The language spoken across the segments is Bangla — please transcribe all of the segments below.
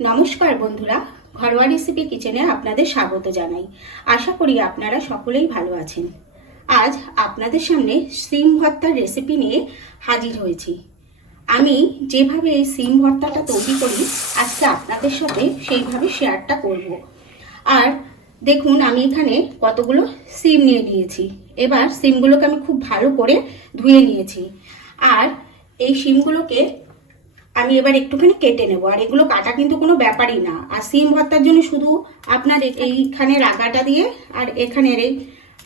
নমস্কার বন্ধুরা, ঘরোয়া রেসিপি কিচেনে আপনাদের স্বাগত জানাই। আশা করি আপনারা সকলেই ভালো আছেন। আজ আপনাদের সামনে সিম ভর্তার রেসিপি নিয়ে হাজির হয়েছি। আমি যেভাবে এই সিম ভর্তাটা তৈরি করি, আজকে আপনাদের সাথে সেইভাবে শেয়ারটা করব। আর দেখুন, আমি এখানে কতগুলো সিম নিয়ে নিয়েছি। এবার সিমগুলোকে আমি খুব ভালো করে ধুয়ে নিয়েছি। আর এই সিমগুলোকে আমি এবার একটুখানি কেটে নেব। আর এগুলো কাটা কিন্তু কোনো ব্যাপারই না। আর সিম ভর্তার জন্য শুধু আপনার এইখানের আগাটা দিয়ে আর এখানের এই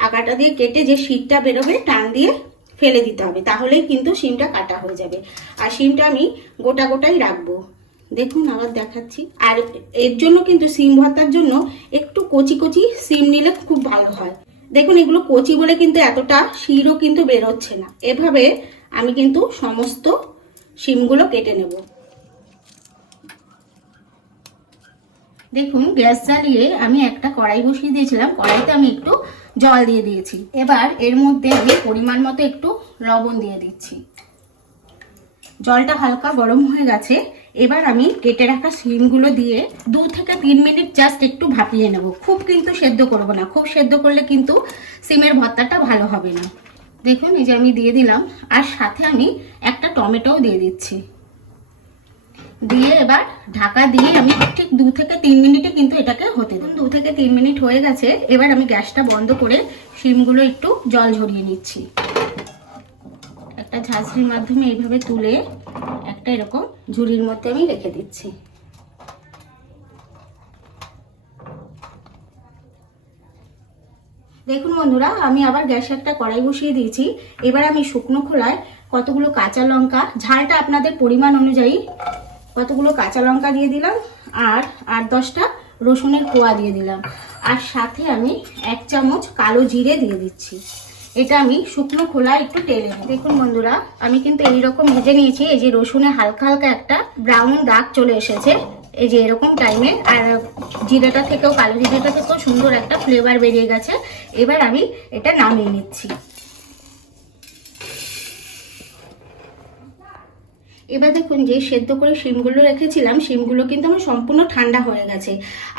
আগাটা দিয়ে কেটে যে শীতটা বেরোবে টান দিয়ে ফেলে দিতে হবে। তাহলেই কিন্তু সিমটা কাটা হয়ে যাবে। আর সিমটা আমি গোটা গোটাই রাখব। দেখুন আবার দেখাচ্ছি। আর এর জন্য কিন্তু সিম ভর্তার জন্য একটু কচি কচি সিম নিলে খুব ভালো হয়। দেখুন এগুলো কচি বলে কিন্তু এতটা শিরও কিন্তু বেরোচ্ছে না। এভাবে আমি কিন্তু সমস্ত শিমগুলো কেটে নেব। দেখুন, গ্যাস জ্বালিয়ে আমি একটা কড়াই বসিয়ে দিয়েছিলাম। কড়াইতে আমি একটু জল দিয়ে দিয়েছি। এবার এর মধ্যে আমি পরিমাণ মতো একটু লবণ দিয়ে দিচ্ছি। জলটা হালকা গরম হয়ে গেছে। এবার আমি কেটে রাখা শিমগুলো দিয়ে দু থেকে তিন মিনিট জাস্ট একটু ভাপিয়ে নেব। খুব কিন্তু সেদ্ধ করব না। খুব সেদ্ধ করলে কিন্তু সিমের ভর্তাটা ভালো হবে না। দেখুন, এই যে আমি দিয়ে দিলাম, আর সাথে আমি একটা টমেটোও দিয়ে দিচ্ছি। দিয়ে এবার ঢাকা দিয়ে আমি ঠিক দু থেকে তিন মিনিটে কিন্তু এটাকে হতে দেব। দু থেকে তিন মিনিট হয়ে গেছে, এবার আমি গ্যাসটা বন্ধ করে শিমগুলো একটু জল ঝরিয়ে নিচ্ছি। একটা ঝাঁঝরির মাধ্যমে এইভাবে তুলে একটা এরকম ঝুড়ির মধ্যে আমি রেখে দিচ্ছি। দেখুন বন্ধুরা, আমি আবার গ্যাসে একটা কড়াই বসিয়ে দিয়েছি। এবার আমি শুকনো খোলায় কতগুলো কাঁচা লঙ্কা, ঝালটা আপনাদের পরিমাণ অনুযায়ী কতগুলো কাঁচা লঙ্কা দিয়ে দিলাম, আর আট দশটা রসুনের কোয়া দিয়ে দিলাম। আর সাথে আমি এক চামচ কালো জিরে দিয়ে দিচ্ছি। এটা আমি শুকনো খোলা একটু টেলে দেখুন বন্ধুরা, আমি কিন্তু এইরকম ভেজে নিয়েছি, এই যে রসুনে হালকা হালকা একটা ব্রাউন দাগ চলে এসেছে। এই যে এরকম টাইমে আর জিরেটা থেকেও, কালো জিরেটা থেকেও সুন্দর একটা ফ্লেভার বেরিয়ে গেছে। এবার আমি এটা নামিয়ে নিচ্ছি। এবার দেখুন, যে সেদ্ধ করে শিমগুলো রেখেছিলাম, শিমগুলো কিন্তু আমার সম্পূর্ণ ঠান্ডা হয়ে গেছে।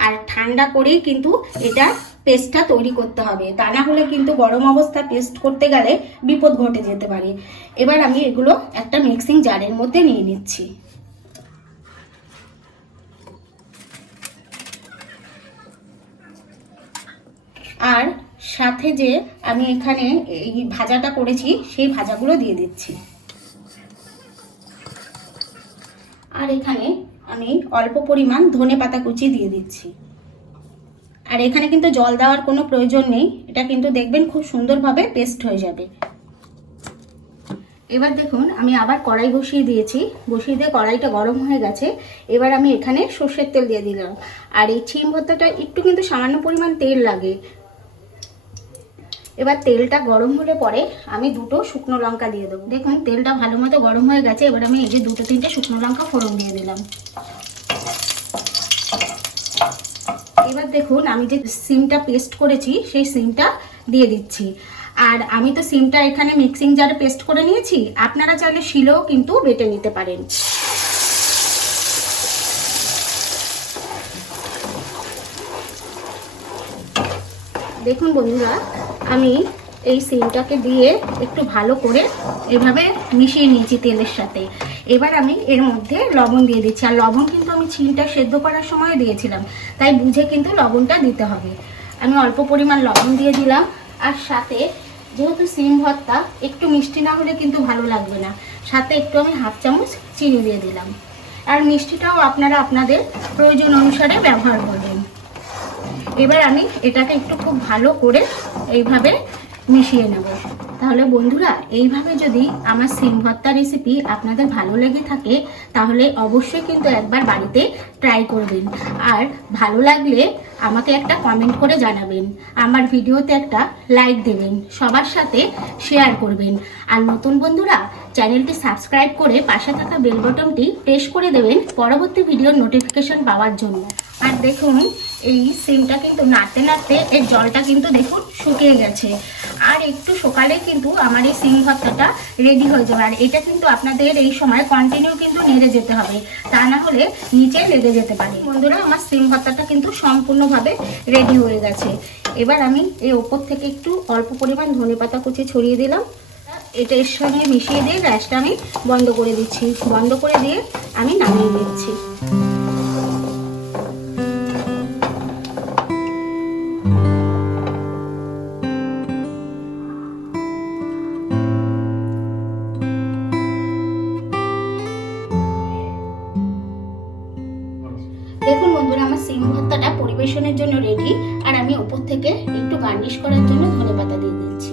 আর ঠান্ডা করেই কিন্তু এটা পেস্টটা তৈরি করতে হবে। তা না হলে কিন্তু গরম অবস্থা পেস্ট করতে গেলে বিপদ ঘটে যেতে পারে। এবার আমি এগুলো একটা মিক্সিং জারের মধ্যে নিয়ে নিচ্ছি। আর সাথে যে আমি এখানে এই ভাজাটা করেছি, সেই ভাজাগুলো দিয়ে দিচ্ছি। আর এখানে আমি অল্প পরিমাণ ধনে পাতা কুচি দিয়ে দিচ্ছি। আর এখানে কিন্তু জল দেওয়ার কোনো প্রয়োজন নেই, এটা কিন্তু দেখবেন খুব সুন্দরভাবে পেস্ট হয়ে যাবে। এবার দেখুন, আমি আবার কড়াই বসিয়ে দিয়েছি। বসিয়ে দিয়ে কড়াইটা গরম হয়ে গেছে। এবার আমি এখানে সর্ষের তেল দিয়ে দিলাম। আর এই ছিম ভর্তাটা একটু কিন্তু সামান্য পরিমাণ তেল লাগে। এবার তেলটা গরম হলে পরে আমি দুটো শুকনো লঙ্কা দিয়ে দেবো। দেখুন, তেলটা ভালো মতো গরম হয়ে গেছে, এবার আমি এই যে দুটো তিনটে শুকনো লঙ্কা ফোড়ন দিয়ে দিলাম। এবার দেখুন, আমি যে সিমটা পেস্ট করেছি, সেই সিমটা দিয়ে দিচ্ছি। আর আমি তো সিমটা এখানে মিক্সিং জারে পেস্ট করে নিয়েছি, আপনারা চাইলে শিলেও কিন্তু বেটে নিতে পারেন। দেখুন বন্ধুরা আমি এই সিমটাকে দিয়ে একটু ভালো করে এভাবে মিশিয়ে নিয়েছি তেলের সাথে। এবার আমি এর মধ্যে লবণ দিয়ে দিচ্ছি। আর লবণ কিন্তু আমি চিনটা সেদ্ধ করার সময় দিয়েছিলাম, তাই বুঝে কিন্তু লবণটা দিতে হবে। আমি অল্প পরিমাণ লবণ দিয়ে দিলাম। আর সাথে যেহেতু সিম ভর্তা, একটু মিষ্টি না হলে কিন্তু ভালো লাগবে না। সাথে একটু আমি হাফ চামচ চিনি দিয়ে দিলাম। আর মিষ্টিটাও আপনারা আপনাদের প্রয়োজন অনুসারে ব্যবহার করবেন। এবার আমি এটাকে একটু খুব ভালো করে এইভাবে মিশিয়ে নেব। তাহলে বন্ধুরা, এইভাবে যদি আমার সিম ভর্তা রেসিপি আপনাদের ভালো লেগে থাকে, তাহলে অবশ্যই কিন্তু একবার বাড়িতে ট্রাই করবেন। আর ভালো লাগলে আমাকে একটা কমেন্ট করে জানাবেন। আমার ভিডিওতে একটা লাইক দেবেন, সবার সাথে শেয়ার করবেন। আর নতুন বন্ধুরা, চ্যানেলটি সাবস্ক্রাইব করে পাশে থাকা বেল বটনটি প্রেস করে দেবেন পরবর্তী ভিডিওর নোটিফিকেশন পাওয়ার জন্য। আর দেখুন এই সিমটা কিন্তু নাড়তে নাড়তে এর জলটা কিন্তু দেখুন শুকিয়ে গেছে। আর একটু সকালে কিন্তু আমার এই সিম ভর্তাটা রেডি হয়ে যাবে। আর এটা কিন্তু আপনাদের এই সময় কন্টিনিউ কিন্তু নেড়ে যেতে হবে। তা না হলে নিচে লেগে যেতে পারে। বন্ধুরা, আমার সিম ভর্তাটা কিন্তু সম্পূর্ণভাবে রেডি হয়ে গেছে। এবার আমি এই ওপর থেকে একটু অল্প পরিমাণ ধনে পাতা কুচি ছড়িয়ে দিলাম। এটা এর সঙ্গে মিশিয়ে দিয়ে গ্যাসটা আমি বন্ধ করে দিচ্ছি। বন্ধ করে দিয়ে আমি নামিয়ে দিচ্ছি দেখুন বন্ধুরা, আমার সিম ভর্তাটা পরিবেশনের জন্য রেডি আর আমি ওপর থেকে একটু গার্নিশ করার জন্য ধনে পাতা দিয়ে দিচ্ছি।